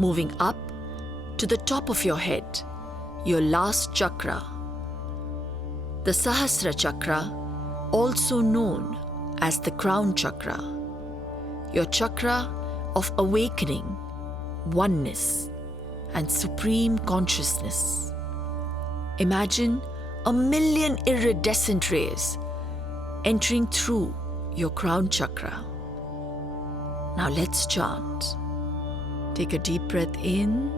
moving up to the top of your head, your last chakra, the Sahasra Chakra, also known as the crown chakra, your chakra of awakening, oneness, and supreme consciousness. Imagine 1,000,000 iridescent rays entering through your crown chakra. Now let's chant. Take a deep breath in